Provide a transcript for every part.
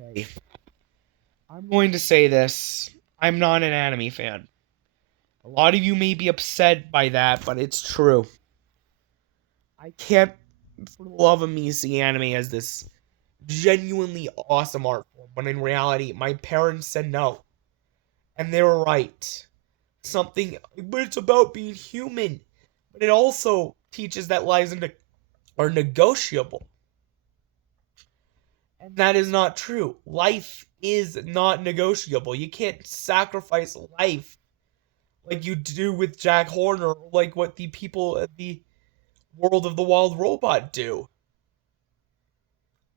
Okay. I'm going to say this. I'm not an anime fan. A lot of you may be upset by that, but it's true. I can't, for the love of me, see anime as this genuinely awesome art form, when in reality, my parents said no. And they were right. But it's about being human. But it also teaches that lives are negotiable. And that is not true. Life is not negotiable. You can't sacrifice life like you do with Jack Horner, or like what the people at the World of the Wild Robot do.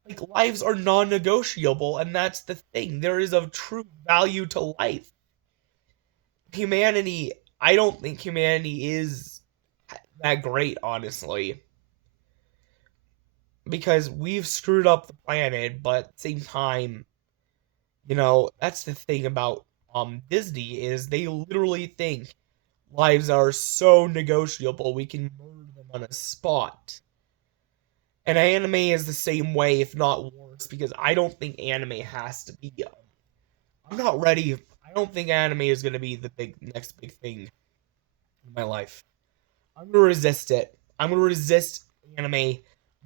Like, lives are non negotiable, and that's the thing. There is a true value to life. Humanity, I don't think humanity is that great, honestly. Because we've screwed up the planet, but at the same time, that's the thing about Disney is they literally think lives are so negotiable we can murder them on a spot. And anime is the same way, if not worse, because I don't think anime has to be. I'm not ready. I don't think anime is gonna be the next big thing in my life. I'm gonna resist it. I'm gonna resist anime. I'm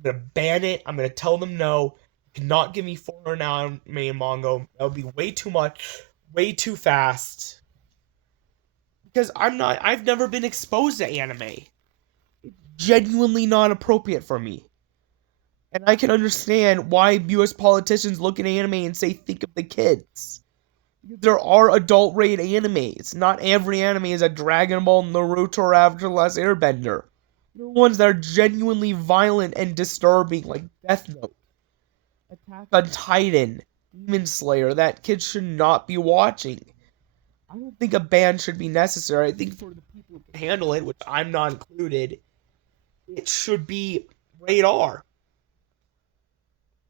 gonna ban it. I'm gonna tell them no. You cannot give me foreign anime and manga. That would be way too much, way too fast. Because I've never been exposed to anime. It's genuinely not appropriate for me. And I can understand why US politicians look at anime and say, think of the kids. Because there are adult rated animes. Not every anime is a Dragon Ball, Naruto, or Avatar: The Last Airbender. There are ones that are genuinely violent and disturbing, like Death Note, Attack on Titan, Demon Slayer, that kids should not be watching. I don't think a ban should be necessary. I think for the people who can handle it, which I'm not included, it should be rated R.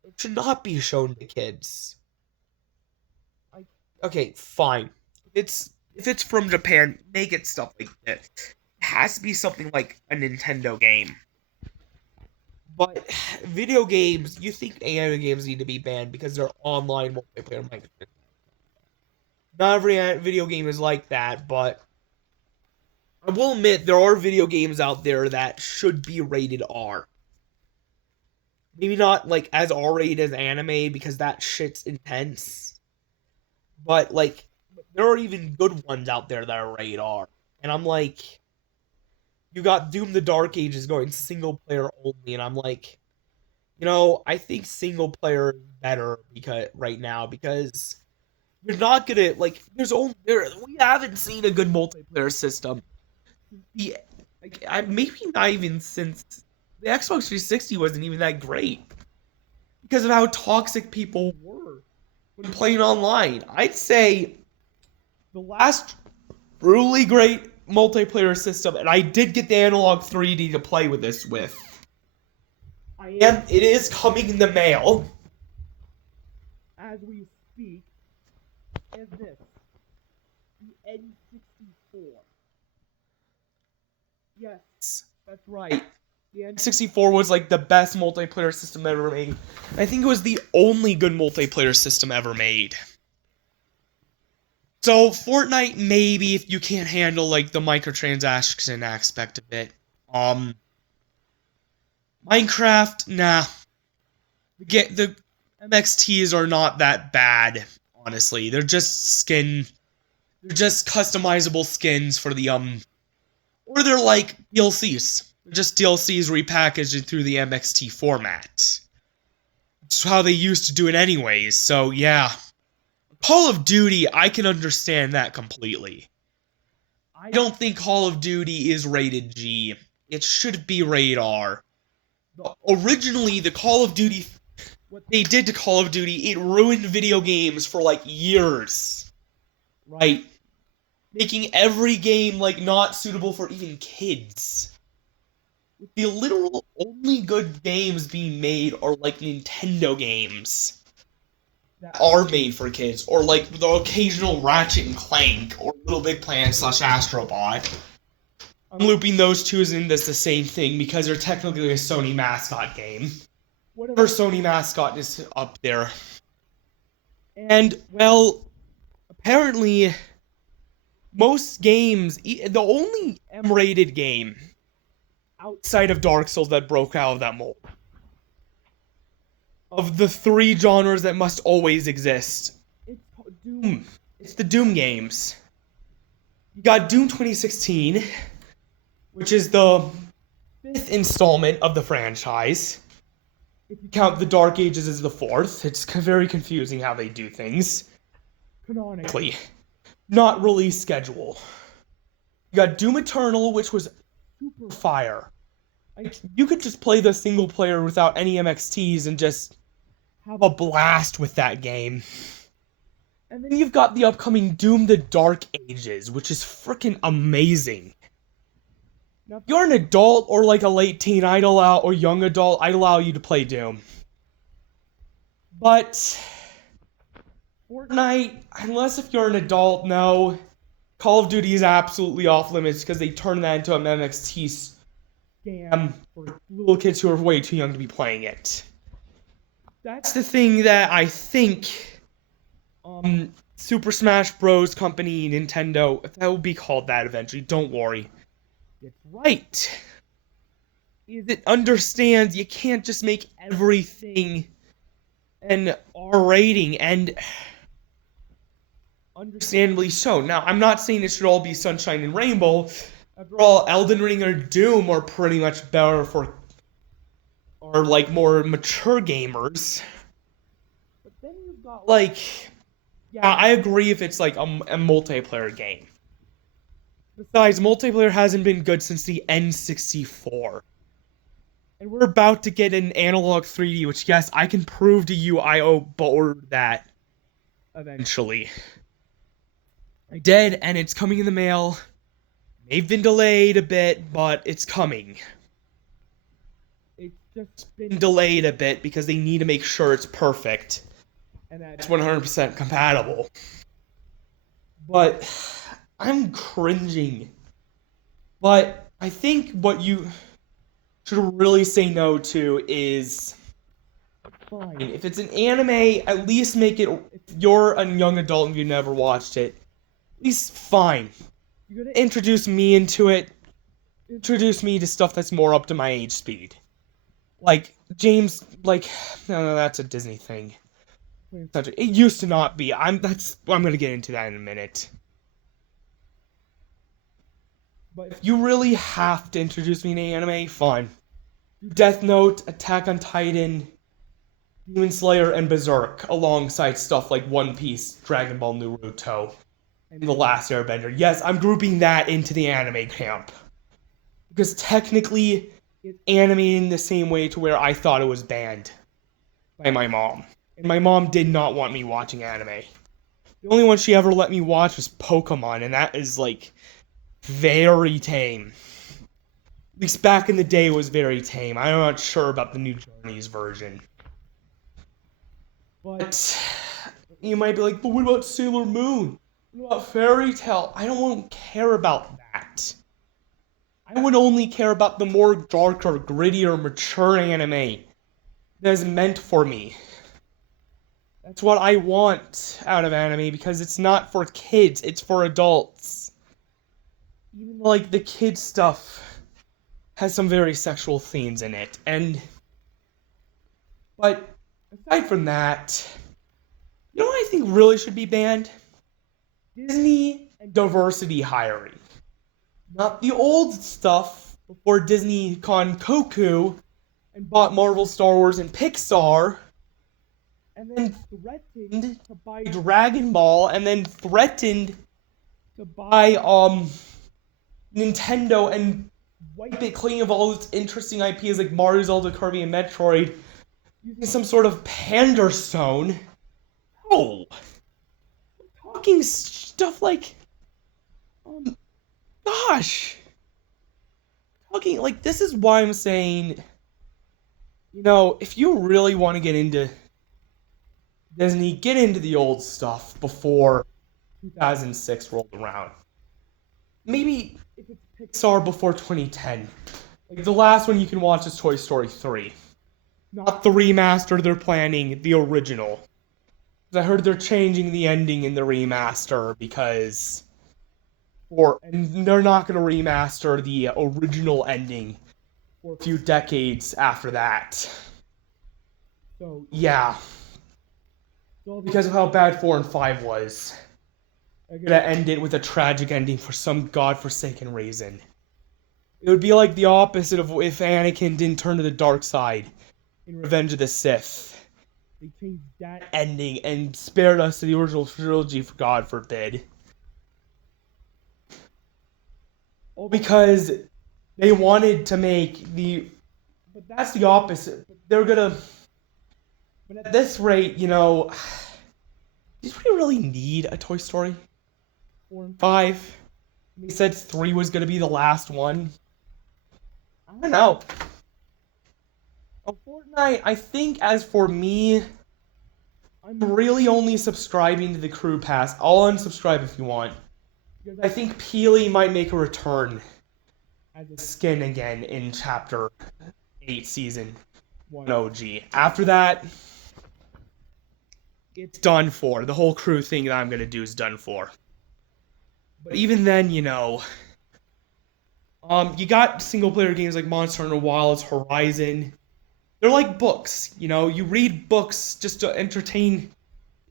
It should not be shown to kids. Okay, fine. If it's from Japan, make it stuff like this. It has to be something like a Nintendo game. But video games, you think anime games need to be banned because they're online multiplayer. Not every video game is like that, but I will admit there are video games out there that should be rated R. Maybe not like as R-rated as anime because that shit's intense. But like there are even good ones out there that are rated R. And I'm like, you got Doom the Dark Ages going single player only, and I'm like, I think single player is better because right now because you're not gonna like we haven't seen a good multiplayer system. The I maybe not even since the Xbox 360 wasn't even that great because of how toxic people were when playing online. I'd say the last really great multiplayer system, and I did get the analog 3D to play with this with. It is coming in the mail as we speak. Is this the N64? Yes, that's right. The N64 was like the best multiplayer system ever made. I think it was the only good multiplayer system ever made. So Fortnite, maybe if you can't handle like the microtransaction aspect of it. Minecraft, nah. The MXTs are not that bad, honestly. They're just customizable skins for the or they're like DLCs. They're just DLCs repackaged through the MXT format. It's how they used to do it anyways. So yeah, Call of Duty, I can understand that completely. I don't think Call of Duty is rated G. It should be rated R. Originally, the Call of Duty, what they did to Call of Duty, it ruined video games for like years. Right? Making every game like not suitable for even kids. The literal only good games being made are like Nintendo games that are made for kids, or like the occasional Ratchet and Clank, or Little Big Planet / Astrobot. I'm looping those two as in this the same thing because they're technically a Sony mascot game. Whatever Sony mascot is up there. And, well, apparently, most games, the only M-rated game outside of Dark Souls that broke out of that mold, of the three genres that must always exist, it's Doom. It's the Doom games. You got Doom 2016, which is the fifth installment of the franchise. If you count the Dark Ages as the fourth, it's very confusing how they do things. Canonically, not release schedule. You got Doom Eternal, which was super fire. Like, you could just play the single player without any MXTs and just have a blast with that game. And then you've got the upcoming Doom the Dark Ages, which is freaking amazing. Now, if you're an adult or like a late teen, or young adult, I'd allow you to play Doom. But Fortnite, unless if you're an adult, no. Call of Duty is absolutely off limits because they turn that into an MXT scam for little kids who are way too young to be playing it. That's the thing that I think Super Smash Bros. Company, Nintendo, that will be called that eventually, don't worry. It's right. It understands you can't just make everything an R rating, and understandably so. Now, I'm not saying it should all be sunshine and rainbow. After all, Elden Ring or Doom are pretty much better for, or like more mature gamers. But then you've got like, yeah, I agree if it's like a multiplayer game. Besides, multiplayer hasn't been good since the N64. And we're about to get an analog 3D, which, yes, I can prove to you I ordered that eventually. I did, and it's coming in the mail. They've been delayed a bit, but it's coming. It's just been delayed a bit because they need to make sure it's perfect. And that it's 100% compatible. But I'm cringing. But I think what you should really say no to is, fine, if it's an anime, at least make it, if you're a young adult and you've never watched it, at least fine. You're gonna introduce me into it, introduce me to stuff that's more up to my age speed. Like, James, like, no, that's a Disney thing. It used to not be. I'm gonna get into that in a minute. But if you really have to introduce me to anime, fine. Death Note, Attack on Titan, Demon Slayer, and Berserk, alongside stuff like One Piece, Dragon Ball Naruto, and The Last Airbender. Yes, I'm grouping that into the anime camp. Because technically, it's animated in the same way to where I thought it was banned by my mom. And my mom did not want me watching anime. The only one she ever let me watch was Pokemon, and that is, like, very tame. At least back in the day, it was very tame. I'm not sure about the new Journeys version. But you might be like, but what about Sailor Moon? What about Fairy Tail? I don't care about that. I would only care about the more darker, grittier, mature anime that is meant for me. That's what I want out of anime, because it's not for kids, it's for adults. Even like the kids stuff has some very sexual themes in it, but aside from that, you know what I think really should be banned? Disney and diversity hiring. Not the old stuff before Disney con Koku and bought Marvel, Star Wars, and Pixar, and then threatened to buy Dragon Ball, and then threatened to buy Nintendo and wipe it clean of all its interesting IPs like Mario, Zelda, Kirby, and Metroid using some sort of pander stone. No! I'm talking stuff like, gosh! Talking, like, this is why I'm saying, you know, if you really want to get into Disney, get into the old stuff before 2006 rolled around. Maybe if it's Pixar before 2010. Like, the last one you can watch is Toy Story 3. Not the remaster they're planning, the original. I heard they're changing the ending in the remaster because or and they're not going to remaster the original ending for a few decades after that. So yeah, so because of how bad 4 and 5 was, they're gonna end it with a tragic ending for some godforsaken reason. It would be like the opposite of if Anakin didn't turn to the dark side in Revenge of the Sith. They changed that ending and spared us to the original trilogy, for God forbid. All because they wanted to make the. But that's the opposite. They're gonna. But at this rate, did we really need a Toy Story 4 and 5? They said 3 was gonna be the last one. I don't know. Fortnite, I think as for me, I'm really only subscribing to the Crew Pass. I'll unsubscribe if you want. Because I think Peely might make a return as a skin again in Chapter 8 Season 1 OG. After that, it's done for. The whole crew thing that I'm going to do is done for. But even then, you got single-player games like Monster Hunter Wilds, Horizon. They're like books, you read books just to entertain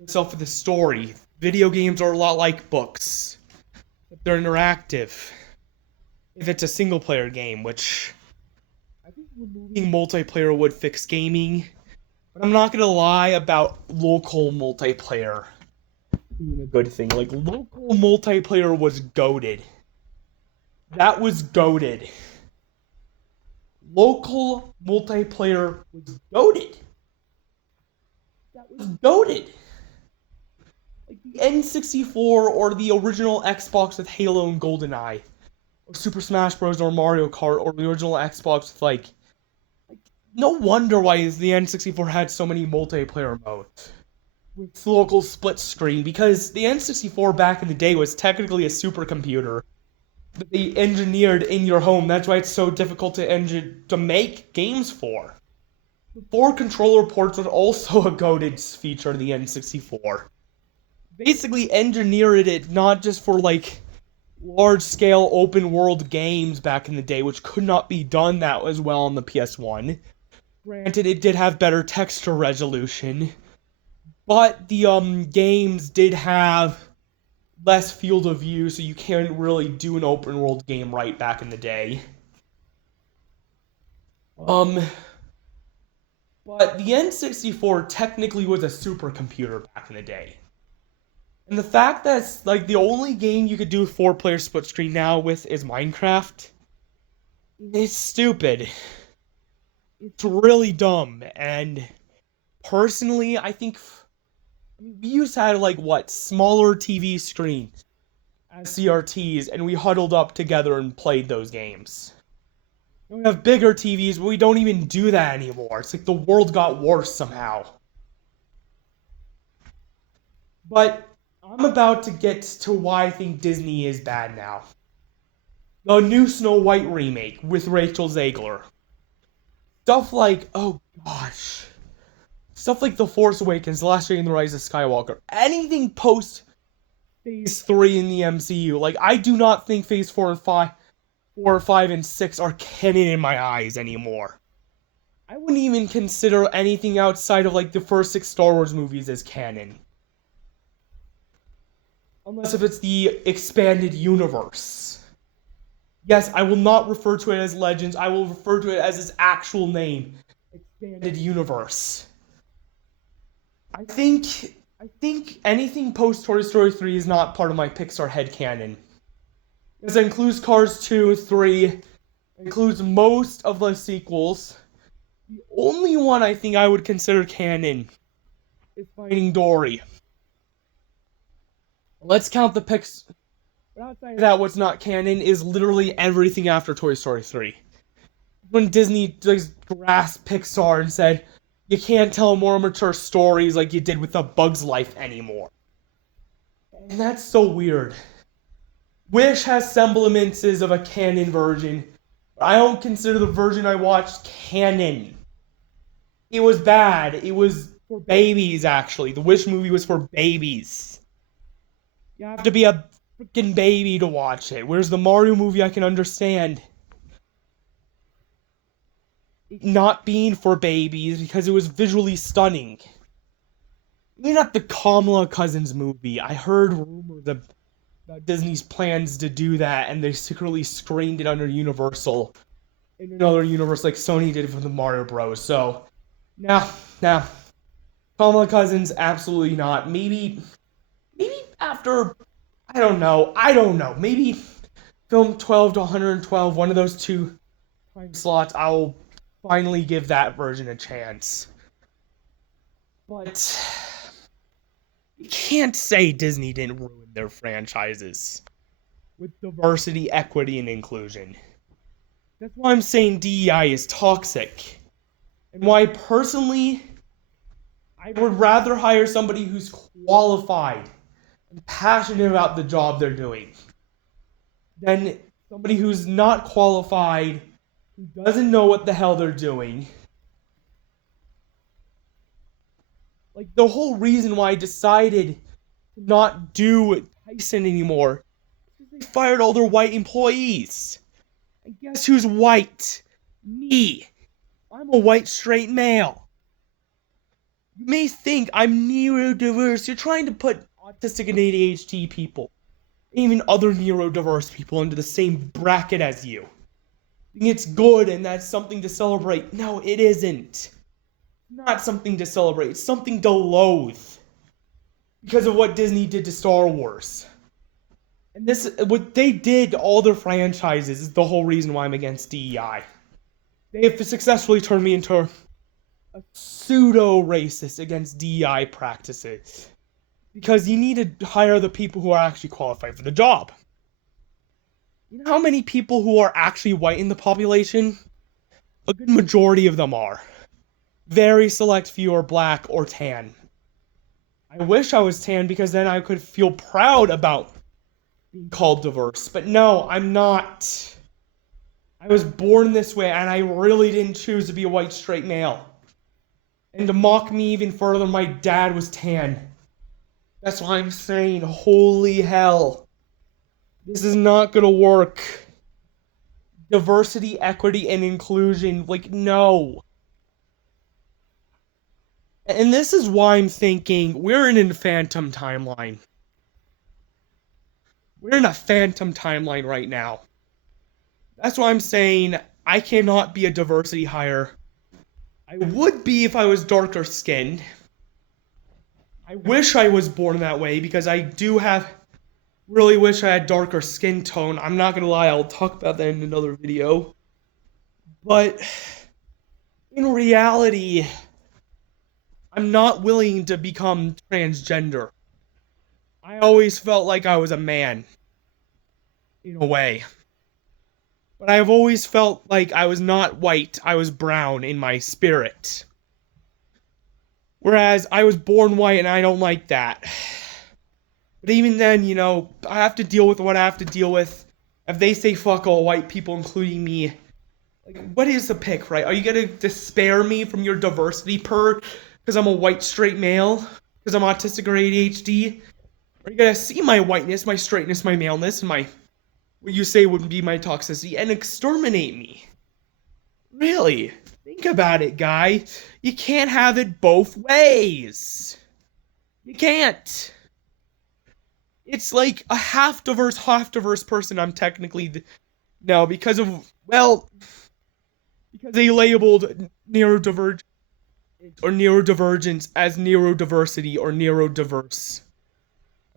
yourself with the story. Video games are a lot like books. They're interactive. If it's a single-player game, which I think removing multiplayer would fix gaming. But I'm not gonna lie about local multiplayer being a good thing. Like, local multiplayer was goated. That was goated. Local multiplayer was goated. That was goated. Like the N64 or the original Xbox with Halo and GoldenEye, or Super Smash Bros. Or Mario Kart, or the original Xbox with no wonder why the N64 had so many multiplayer modes with local split screen, because the N64 back in the day was technically a supercomputer that they engineered in your home. That's why it's so difficult to make games for. The 4 controller ports was also a goated feature of the N64. Basically engineered it not just for large-scale open-world games back in the day, which could not be done that as well on the PS1. Granted, it did have better texture resolution, but the games did have less field of view, so you can't really do an open world game right back in the day. But the N64 technically was a supercomputer back in the day. And the fact that the only game you could do 4-player split screen now with is Minecraft, it's stupid. It's really dumb. And personally, I think we used to have smaller TV screens as CRTs, and we huddled up together and played those games. We have bigger TVs, but we don't even do that anymore. It's like the world got worse somehow. But I'm about to get to why I think Disney is bad now. The new Snow White remake with Rachel Zegler. Stuff like, oh gosh. Stuff like The Force Awakens, The Last Jedi and The Rise of Skywalker. Anything post Phase 3 in the MCU. I do not think Phase 4 and 5 and 6 are canon in my eyes anymore. I wouldn't even consider anything outside of the first 6 Star Wars movies as canon. Unless if it's the expanded universe. Yes, I will not refer to it as Legends. I will refer to it as its actual name. Expanded universe. I think anything post Toy Story 3 is not part of my Pixar headcanon. Because it includes Cars 2, 3, includes most of the sequels. The only one I think I would consider canon is Finding Dory. Let's count the Pixar. But outside of that, what's not canon is literally everything after Toy Story 3. When Disney grasped Pixar and said, you can't tell more mature stories like you did with A Bug's Life anymore. And that's so weird. Wish has semblances of a canon version, but I don't consider the version I watched canon. It was bad. It was For babies, actually. The Wish movie was for babies. You have to be a freaking baby to watch it. Whereas the Mario movie, I can understand it not being for babies because it was visually stunning. Even at the Kamala Cousins movie, I heard rumors about Disney's plans to do that, and they secretly screened it under Universal in another universe like Sony did for the Mario Bros. So, nah, Kamala Cousins, absolutely not. Maybe after, I don't know. Maybe film 12 to 112, one of those two time slots, I'll finally give that version a chance. But you can't say Disney didn't ruin their franchises with diversity, equity, and inclusion. That's why I'm saying DEI is toxic. And why personally, I would rather hire somebody who's qualified and passionate about the job they're doing than somebody who's not qualified, who doesn't know what the hell they're doing. Like, the whole reason why I decided to not do Tyson anymore is they fired all their white employees. And guess who's white? Me. I'm a white straight male. You may think I'm neurodiverse. You're trying to put autistic and ADHD people, even other neurodiverse people, into the same bracket as you. It's good and that's something to celebrate. No, it isn't. Not something to celebrate. It's something to loathe. Because of what Disney did to Star Wars. And this, what they did to all their franchises is the whole reason why I'm against DEI. They have successfully turned me into a pseudo-racist against DEI practices. Because you need to hire the people who are actually qualified for the job. You know how many people who are actually white in the population? A good majority of them are. Very select few are black or tan. I wish I was tan because then I could feel proud about being called diverse. But no, I'm not. I was born this way and I really didn't choose to be a white straight male. And to mock me even further, my dad was tan. That's why I'm saying, holy hell. This is not gonna work. Diversity, equity, and inclusion, like, no. And this is why I'm thinking we're in a phantom timeline. We're in a phantom timeline right now. That's why I'm saying I cannot be a diversity hire. I would be if I was darker skinned. I wish I was born that way because I do really wish I had darker skin tone. I'm not gonna lie, I'll talk about that in another video. But in reality, I'm not willing to become transgender. I always felt like I was a man, in a way. But I've always felt like I was not white, I was brown in my spirit. Whereas I was born white and I don't like that. But even then, I have to deal with what I have to deal with. If they say fuck all white people, including me, like, what is the pick, right? Are you gonna despair me from your diversity because I'm a white straight male? Because I'm autistic or ADHD? Are you gonna see my whiteness, my straightness, my maleness, and what you say would be my toxicity, and exterminate me? Really? Think about it, guy. You can't have it both ways. You can't. It's like a half diverse person I'm technically no, because they labeled neurodivergent or neurodivergence as neurodiversity or neurodiverse.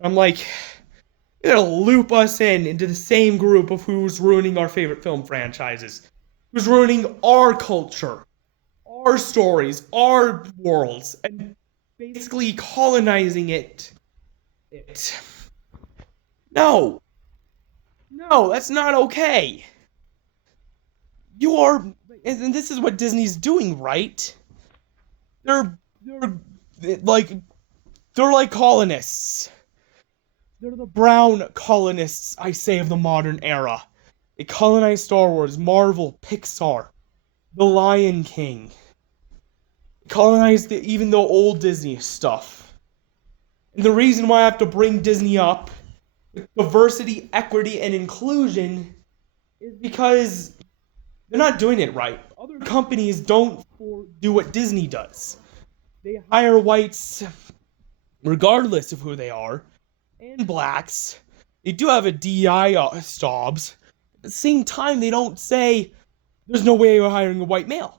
I'm like, you're gonna loop us into the same group of who's ruining our favorite film franchises, who's ruining our culture, our stories, our worlds, and basically colonizing it. No, that's not okay. You are, and this is what Disney's doing, right? They're like they're like colonists. They're the brown colonists, I say, of the modern era. They colonized Star Wars, Marvel, Pixar, The Lion King. colonize even the old Disney stuff. And the reason why I have to bring Disney up, with diversity, equity, and inclusion, is because they're not doing it right. Other companies don't do what Disney does. They hire whites, regardless of who they are, and blacks. They do have a DEI jobs. At the same time, they don't say, there's no way we're hiring a white male.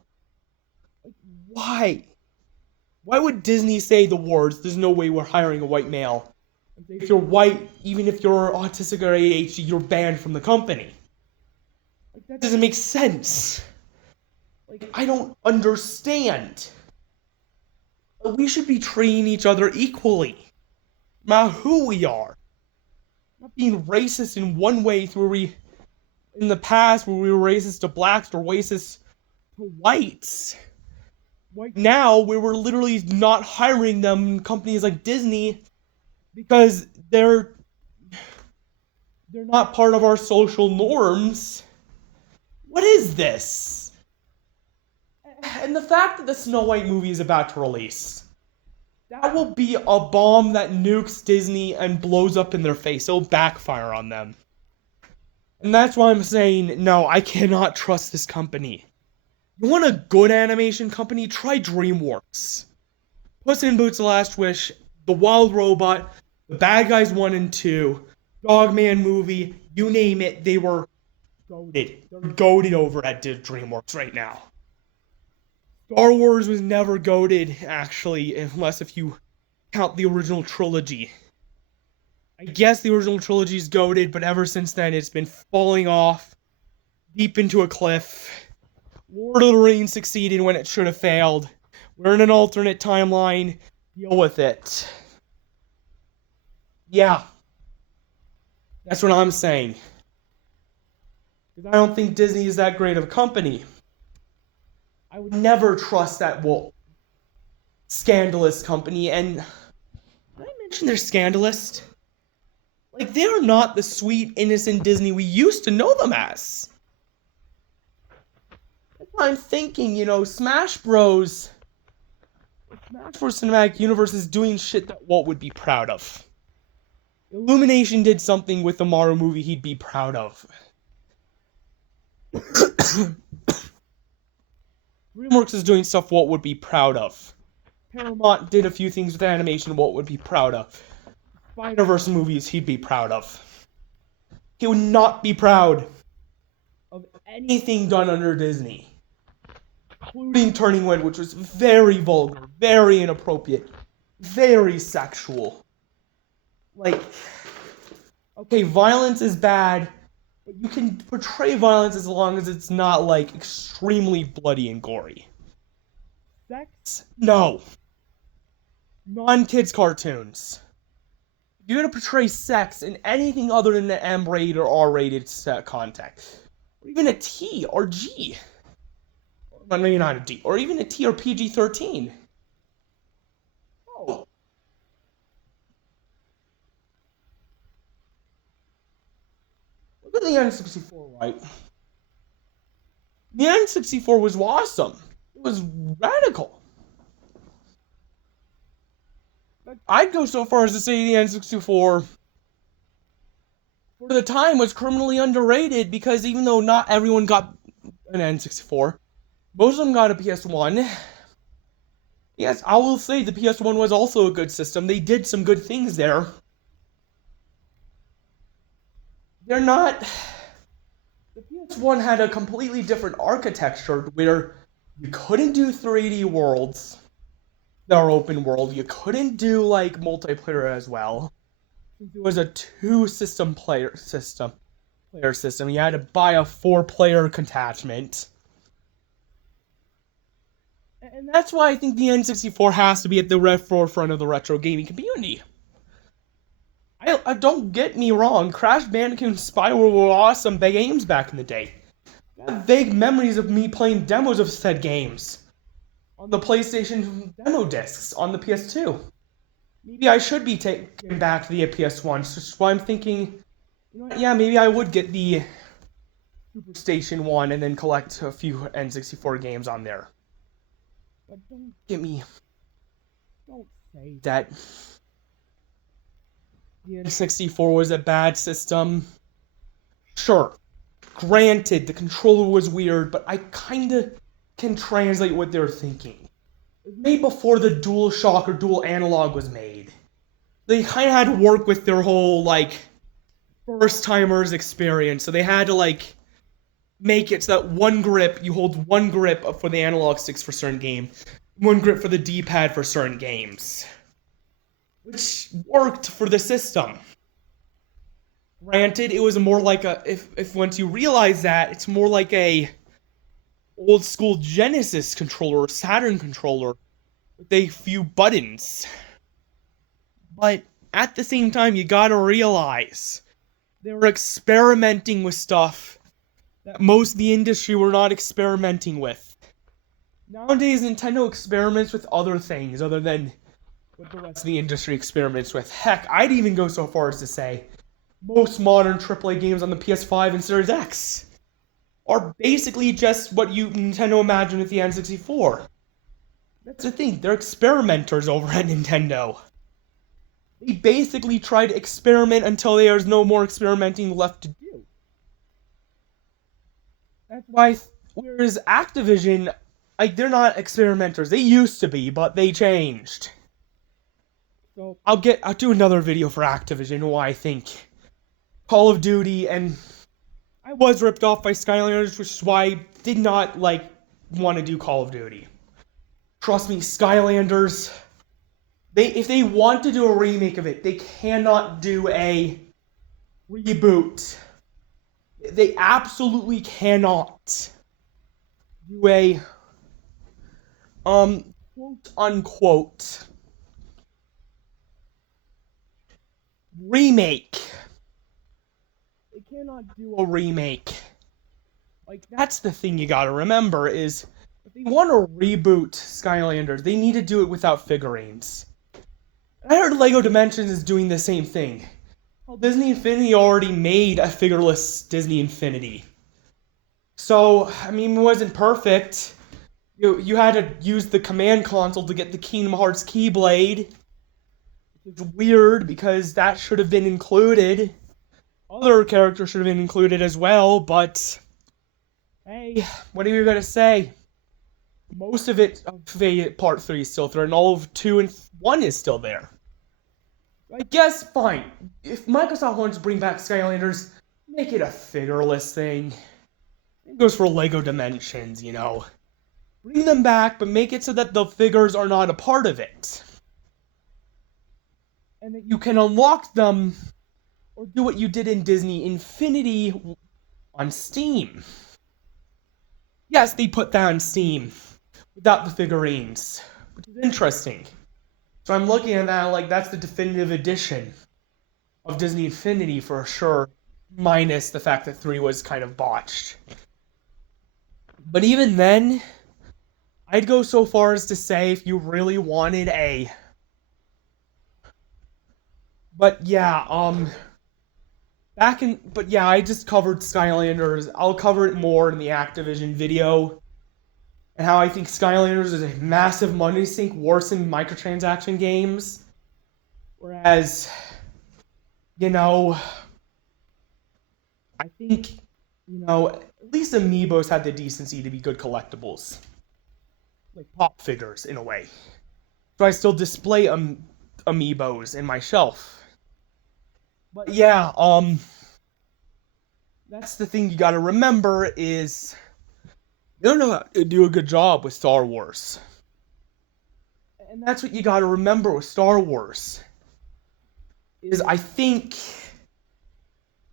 Like, why? Why would Disney say the words, there's no way we're hiring a white male? If you're white, even if you're autistic or ADHD, you're banned from the company. Like, that doesn't make sense. Like, I don't understand. We should be treating each other equally, no matter who we are. Not being racist in one way through in the past where we were racist to blacks or racist to whites. Right now, we were literally not hiring them, companies like Disney, because they're not part of our social norms. What is this? And the fact that the Snow White movie is about to release, that will be a bomb that nukes Disney and blows up in their face. It'll backfire on them. And that's why I'm saying, no, I cannot trust this company. You want a good animation company? Try DreamWorks. Puss in Boots: The Last Wish, The Wild Robot, The Bad Guys 1 and 2, Dogman movie, you name it, they were goated. They're goated over at DreamWorks right now. Star Wars was never goated, actually, unless if you count the original trilogy. I guess the original trilogy is goated, but ever since then it's been falling off deep into a cliff. Lord of the Rings succeeded when it should have failed. We're in an alternate timeline. Deal with it. Yeah. That's what I'm saying. Because I don't think Disney is that great of a company. I would never trust that scandalous company. And did I mention they're scandalous? Like, they are not the sweet, innocent Disney we used to know them as. I'm thinking, Smash Bros. Smash Bros. Cinematic Universe is doing shit that Walt would be proud of. Illumination did something with the Mario movie he'd be proud of. DreamWorks is doing stuff Walt would be proud of. Paramount did a few things with animation Walt would be proud of. Spider-Verse movies he'd be proud of. He would not be proud of anything done under Disney. Including Turning Red, which was very vulgar, very inappropriate, very sexual. Like, okay, violence is bad, but you can portray violence as long as it's not, like, extremely bloody and gory. Sex? No. Non-kids cartoons. If you're gonna portray sex in anything other than the M-rated or R-rated content, or even a T or G, well, maybe not a D, or even a T or PG-13. Oh. Look at the N64, right? The N64 was awesome. It was radical. I'd go so far as to say the N64, for the time, was criminally underrated because even though not everyone got an N64, most of them got a PS1. Yes, I will say the PS1 was also a good system. They did some good things there. They're not... The PS1 had a completely different architecture where you couldn't do 3D worlds that are open world. You couldn't do, like, multiplayer as well. It was a player system. You had to buy a 4-player attachment. And that's why I think the N64 has to be at the forefront of the retro gaming community. I don't get me wrong, Crash Bandicoot and Spyro were awesome games back in the day. I have vague memories of me playing demos of said games on the PlayStation demo discs on the PS2. Maybe I should be taking back the PS1, so that's why I'm thinking, yeah, maybe I would get the Superstation 1 and then collect a few N64 games on there. But don't say that the N64 was a bad system. Sure, granted, the controller was weird, but I kinda can translate what they're thinking. It was made before the DualShock or Dual Analog was made. They kind of had to work with their whole, like, first timers experience, so they had to, like, make it so that one grip, you hold one grip for the analog sticks for certain games, one grip for the D-pad for certain games, which worked for the system. Granted, it was more like a, if once you realize that, it's more like a old school Genesis controller or Saturn controller with a few buttons. But at the same time, you gotta realize they were experimenting with stuff that most of the industry were not experimenting with. Nowadays, Nintendo experiments with other things other than what the rest of the industry experiments with. Heck, I'd even go so far as to say most modern AAA games on the PS5 and Series X are basically just what you Nintendo imagined with the N64. That's the thing, they're experimenters over at Nintendo. They basically try to experiment until there's no more experimenting left to do. That's why, whereas Activision, like, they're not experimenters. They used to be, but they changed. So I'll do another video for Activision why I think Call of Duty, and I was ripped off by Skylanders, which is why I did not want to do Call of Duty. Trust me, Skylanders, if they want to do a remake of it, they cannot do a reboot. They absolutely cannot do a quote unquote remake. They cannot do a remake. Like, that's the thing you gotta remember is if they want to reboot Skylanders, they need to do it without figurines. I heard LEGO Dimensions is doing the same thing. Well, Disney Infinity already made a figureless Disney Infinity. So, I mean, it wasn't perfect. You had to use the command console to get the Kingdom Hearts Keyblade. It's weird because that should have been included. Other characters should have been included as well, but hey, what are you gonna say? Most of it, of Part 3 is still there, and all of 2 and 1 is still there. I guess, fine. If Microsoft wants to bring back Skylanders, make it a figureless thing. It goes for LEGO Dimensions, you know. Bring them back, but make it so that the figures are not a part of it. And that you can unlock them, or do what you did in Disney Infinity on Steam. Yes, they put that on Steam without the figurines, which is interesting. So I'm looking at that like that's the definitive edition of Disney Infinity for sure, minus the fact that 3 was kind of botched. But even then, I'd go so far as to say if you really wanted a... But yeah, I just covered Skylanders. I'll cover it more in the Activision video. And how I think Skylanders is a massive money sink, worse than microtransaction games. Whereas, you know, I think, at least Amiibos had the decency to be good collectibles. Like pop figures, in a way. So I still display Amiibos in my shelf. But yeah, that's the thing you gotta remember is they don't know how to do a good job with Star Wars. And that's what you gotta remember with Star Wars. Is I think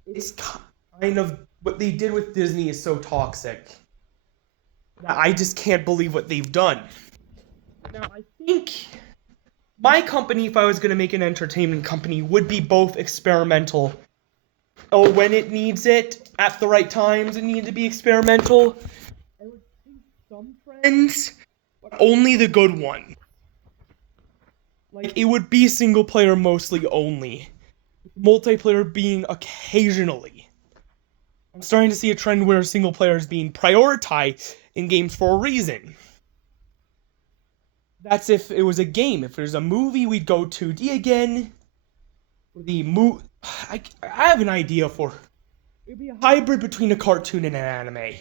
it's kind of what they did with Disney is so toxic that I just can't believe what they've done. Now, I think my company, if I was going to make an entertainment company, would be both experimental. Oh, when it needs it, at the right times, it needs to be experimental. I would see some trends, but only the good ones. Like, it would be single player mostly only. Multiplayer being occasionally. I'm starting to see a trend where single player is being prioritized in games for a reason. That's if it was a game. If there's a movie, we'd go 2D again. I have an idea for it'd be a hybrid between a cartoon and an anime,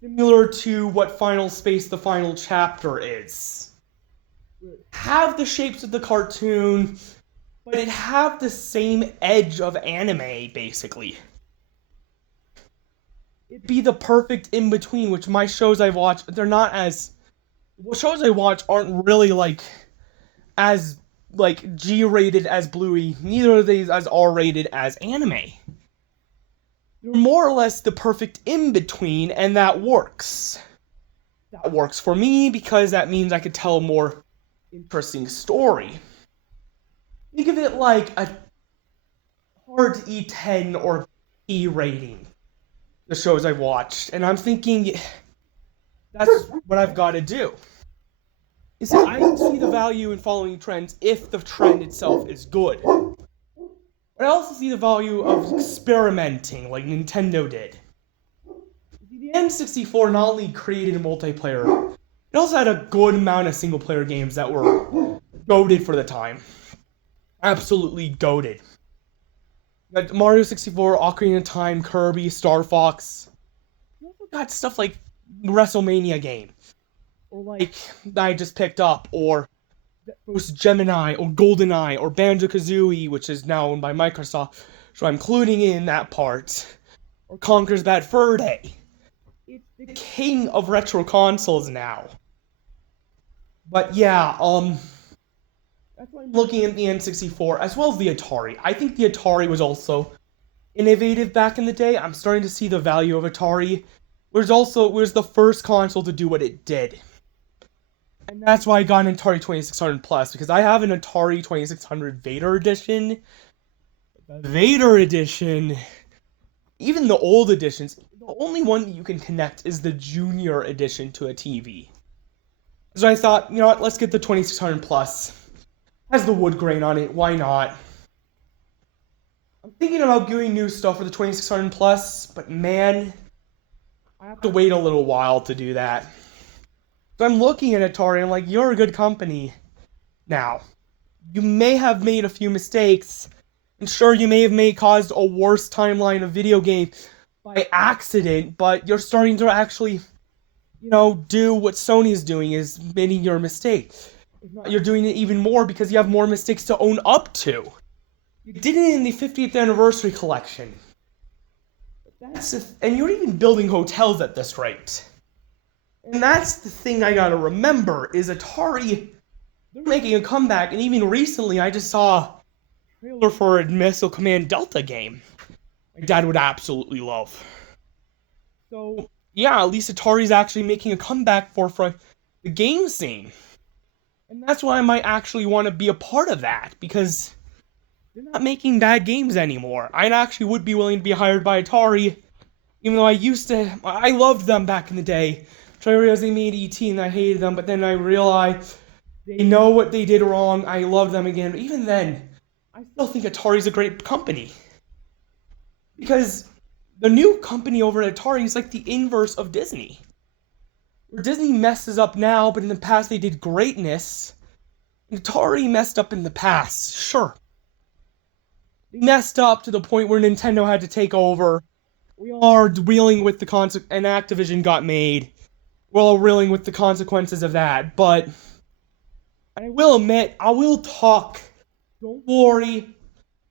similar to what Final Space: The Final Chapter is. Have the shapes of the cartoon, but it have the same edge of anime, basically. It'd be the perfect in between, which my shows I've watched, they're not as. Well, shows I watch aren't really as G-rated as Bluey. Neither are they as R-rated as anime. They're more or less the perfect in between, and that works. That works for me because that means I could tell a more interesting story. Think of it like a hard E10 or E rating. The shows I've watched, and I'm thinking that's what I've got to do. Is that I see the value in following trends if the trend itself is good. But I also see the value of experimenting like Nintendo did. The N64 not only created a multiplayer, it also had a good amount of single player games that were goated for the time. Absolutely goated. Got Mario 64, Ocarina of Time, Kirby, Star Fox. You also got stuff like WrestleMania game. Or like that I just picked up, or Ghost Gemini, or GoldenEye, or Banjo-Kazooie, which is now owned by Microsoft, so I'm including in that part, or Conker's Bad Fur Day. It's the king of retro consoles now. But yeah, that's why I'm looking at the N64, as well as the Atari. I think the Atari was also innovative back in the day. I'm starting to see the value of Atari. It was the first console to do what it did. And that's why I got an Atari 2600 Plus, because I have an Atari 2600 Vader Edition. The Vader Edition, even the old editions, the only one that you can connect is the Junior Edition to a TV. So I thought, you know what, let's get the 2600 Plus. Has the wood grain on it, why not? I'm thinking about doing new stuff for the 2600 Plus, but man, I have to wait a little while to do that. So I'm looking at Atari and I'm like, you're a good company. Now, you may have made a few mistakes, and sure, you may have caused a worse timeline of video game by accident, but you're starting to actually, do what Sony is doing, is admitting your mistake. If not, you're doing it even more because you have more mistakes to own up to. You did it in the 50th anniversary collection. And you're even building hotels at this rate. And that's the thing I gotta remember, is Atari, they're making a comeback, and even recently I just saw a trailer for a Missile Command Delta game. My dad would absolutely love. So, yeah, at least Atari's actually making a comeback for the game scene. And that's why I might actually want to be a part of that, because they're not making bad games anymore. I actually would be willing to be hired by Atari, even though I loved them back in the day. I realized they made E.T. and I hated them, but then I realized they know what they did wrong. I love them again. But even then, I still think Atari's a great company. Because the new company over at Atari is like the inverse of Disney. Where Disney messes up now, but in the past they did greatness. And Atari messed up in the past, sure. They messed up to the point where Nintendo had to take over. We are dealing with the and Activision got made. We're all reeling with the consequences of that, but I will admit, I will talk. Don't worry,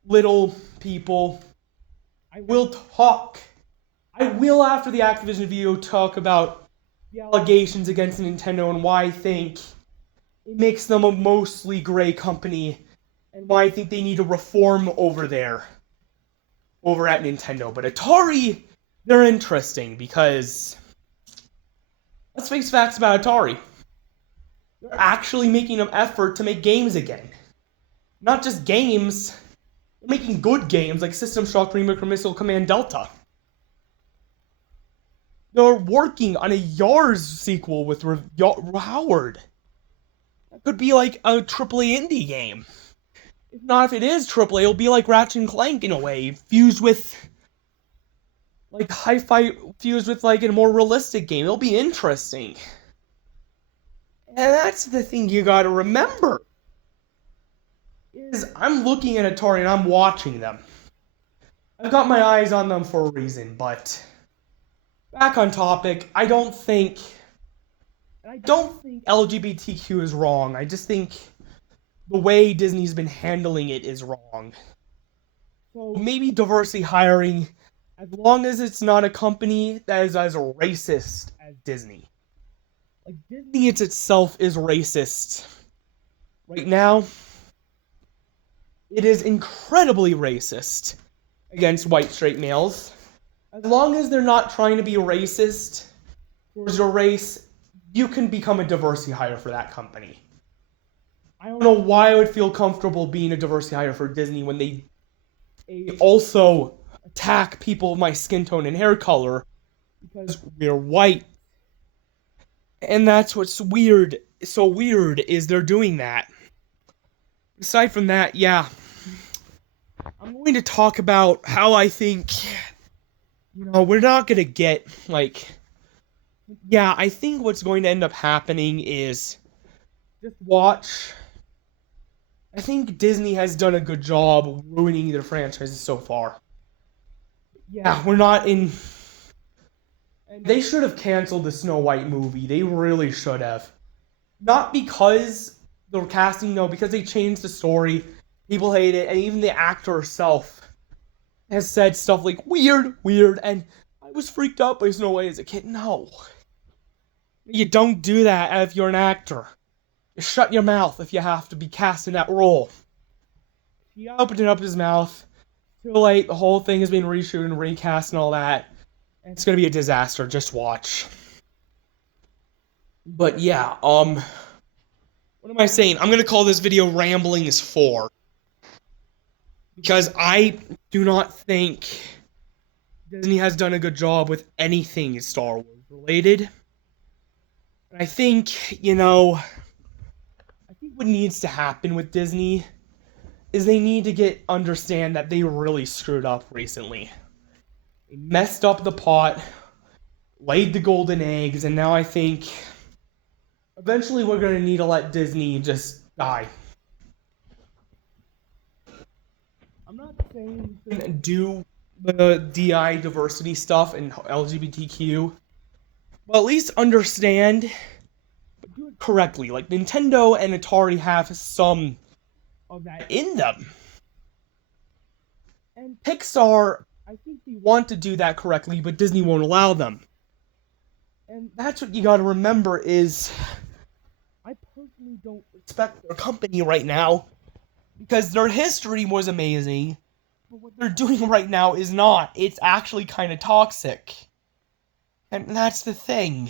little people. I will talk. I will, after the Activision video, talk about the allegations against Nintendo and why I think it makes them a mostly gray company, and why I think they need to reform over at Nintendo. But Atari, they're interesting because, let's face facts about Atari. They're actually making an effort to make games again. Not just games, they're making good games like System Shock Remake or Missile Command Delta. They're working on a Yars sequel with Howard. That could be like a AAA indie game. If not, if it is AAA, it'll be like Ratchet and Clank in a way, fused with like a more realistic game. It'll be interesting. And that's the thing you gotta remember, is I'm looking at Atari and I'm watching them. I've got my eyes on them for a reason, but back on topic, I don't think LGBTQ is wrong. I just think the way Disney's been handling it is wrong. So maybe diversity hiring, as long as it's not a company that is as racist as Disney. Like Disney itself is racist. Right now, it is incredibly racist against white straight males. As long as they're not trying to be racist towards your race, you can become a diversity hire for that company. I don't know why I would feel comfortable being a diversity hire for Disney when they also attack people of my skin tone and hair color because we're white. And that's what's weird. So weird is they're doing that. Aside from that, yeah, I'm going to talk about how I think, we're not going to get, I think what's going to end up happening is just watch. I think Disney has done a good job ruining their franchises so far. Yeah, we're not in. And they should have canceled the Snow White movie. They really should have. Not because the casting, no, because they changed the story. People hate it, and even the actor herself has said stuff like weird, weird, and I was freaked out by Snow White as a kid. No. You don't do that if you're an actor. You shut your mouth if you have to be cast in that role. He opened it up his mouth. Too late. The whole thing has been reshoot and recast and all that. And it's gonna be a disaster. Just watch. But yeah, what am I saying? I'm gonna call this video Rambalings 4. Because I do not think Disney has done a good job with anything Star Wars related. And I think, what needs to happen with Disney is they need to understand that they really screwed up recently. They messed up the pot, laid the golden eggs, and now I think eventually we're going to need to let Disney just die. I'm not saying you shouldn't do the DI diversity stuff and LGBTQ, but at least understand, but do it correctly. Like Nintendo and Atari have some of that in them. And Pixar, I think they want to do that correctly, but Disney won't allow them. And that's what you gotta remember is, I personally don't respect their company right now, because their history was amazing, but what they're doing right now is not. It's actually kind of toxic. And that's the thing.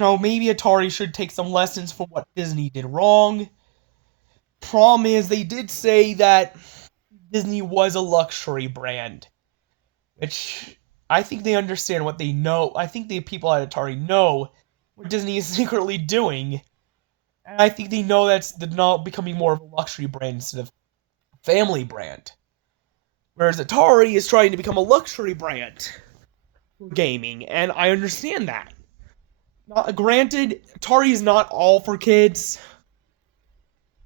Maybe Atari should take some lessons from what Disney did wrong. Problem is, they did say that Disney was a luxury brand, which I think they understand what they know. I think the people at Atari know what Disney is secretly doing, and I think they know that's now becoming more of a luxury brand instead of a family brand. Whereas Atari is trying to become a luxury brand for gaming, and I understand that. Granted, Atari is not all for kids,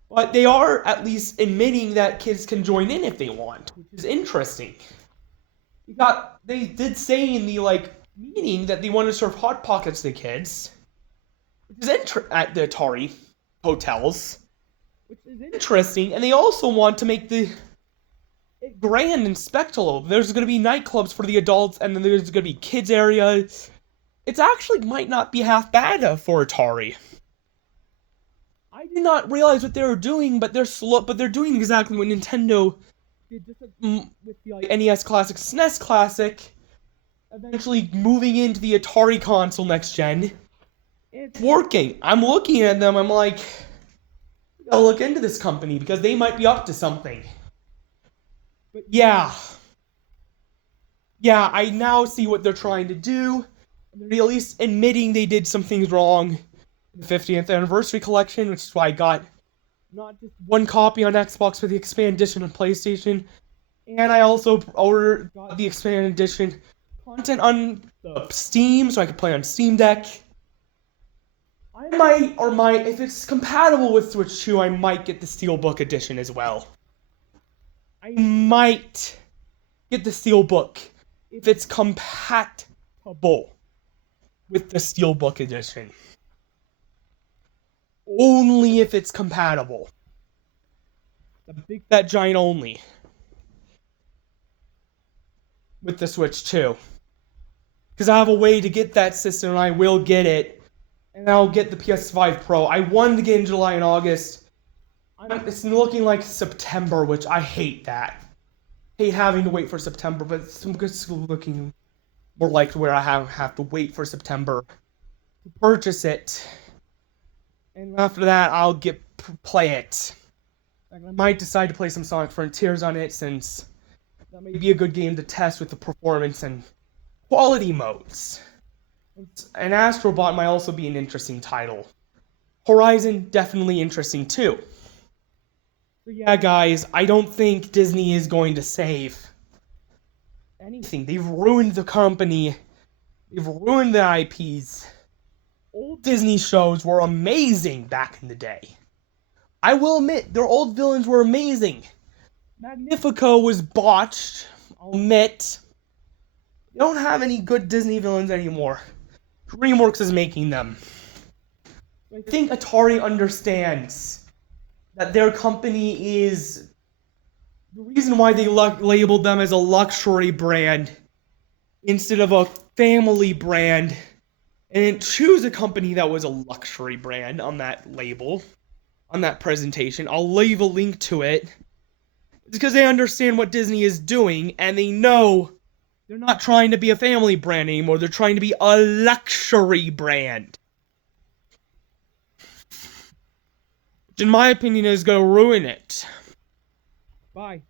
but they are at least admitting that kids can join in if they want, which is interesting. They did say in the meeting that they want to serve Hot Pockets to kids, which is at the Atari hotels, which is interesting. And they also want to make the grand and spectacle. There's going to be nightclubs for the adults, and then there's going to be kids areas. It actually might not be half bad for Atari. I did not realize what they were doing, but they're doing exactly what Nintendo did just with the NES Classic, SNES Classic, eventually moving into the Atari console next gen. It's working. I'm looking at them, I'm like, you gotta look into this company because they might be up to something. But yeah, I now see what they're trying to do. They're at least admitting they did some things wrong in the 50th anniversary collection, which is why I got not just one copy on Xbox, but the expanded edition on PlayStation. And I also got the expanded edition content on Steam, so I could play on Steam Deck. I might or might, if it's compatible with Switch 2, I might get the Steelbook edition as well. I might get the Steelbook if it's compatible with the Steelbook edition. Only if it's compatible. The big fat giant only. With the Switch 2. Because I have a way to get that system and I will get it. And I'll get the PS5 Pro. I wanted to get in July and August. It's looking like September, which I hate that. I hate having to wait for September, but it's looking more like where I have to wait for September to purchase it. And after that, I'll play it. I might decide to play some Sonic Frontiers on it, since that may be a good game to test with the performance and quality modes. And Astrobot might also be an interesting title. Horizon, definitely interesting too. So yeah, guys, I don't think Disney is going to save anything. They've ruined the company. They've ruined the IPs. Old Disney shows were amazing back in the day. I will admit, their old villains were amazing. Magnifico was botched, I'll admit. They don't have any good Disney villains anymore. DreamWorks is making them. I think Atari understands that their company is the reason why they labeled them as a luxury brand instead of a family brand, and choose a company that was a luxury brand on that label, on that presentation. I'll leave a link to it. It's because they understand what Disney is doing, and they know they're not trying to be a family brand anymore. They're trying to be a luxury brand. Which, in my opinion, is going to ruin it. Bye.